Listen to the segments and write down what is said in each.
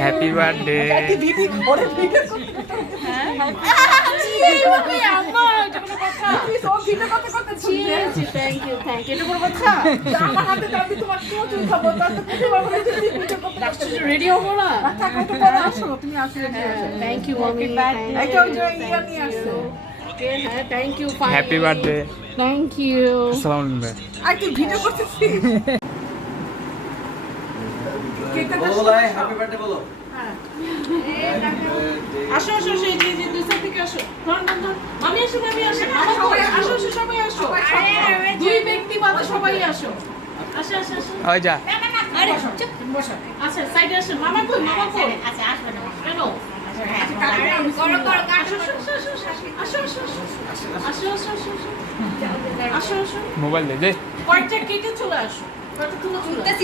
Happy birthday happy birthday thank you আসসালামু আলাইকুম আর তুই ভিডিও করতেছিস মোবাইল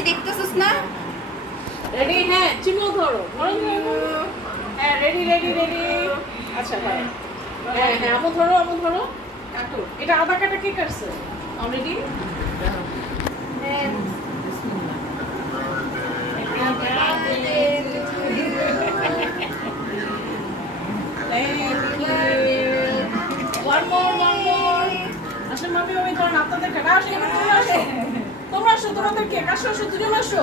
দেখতেছিস না রেডি হ্যাঁ চিহ্ন ধরো। হ্যাঁ রেডি রেডি রেডি আচ্ছা হ্যাঁ হ্যাঁ হ্যাঁ আমো ধরো আমো ধরো। কাটো এটা আদা কাটা কে কাটছে? Already One more, one. আসো মামি ওই ধরুন আপনাদের তোমরা আসো তোমরা আসো তোমাদের কেক আসো আসো দুজন আসো।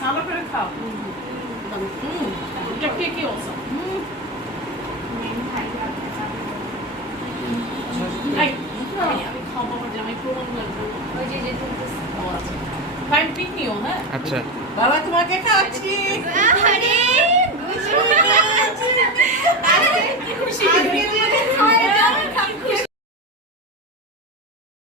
ভালো করে খাও এটা কে কি অবস্থা আচ্ছা। বাবা তোমাকে খাওয়াচ্ছি।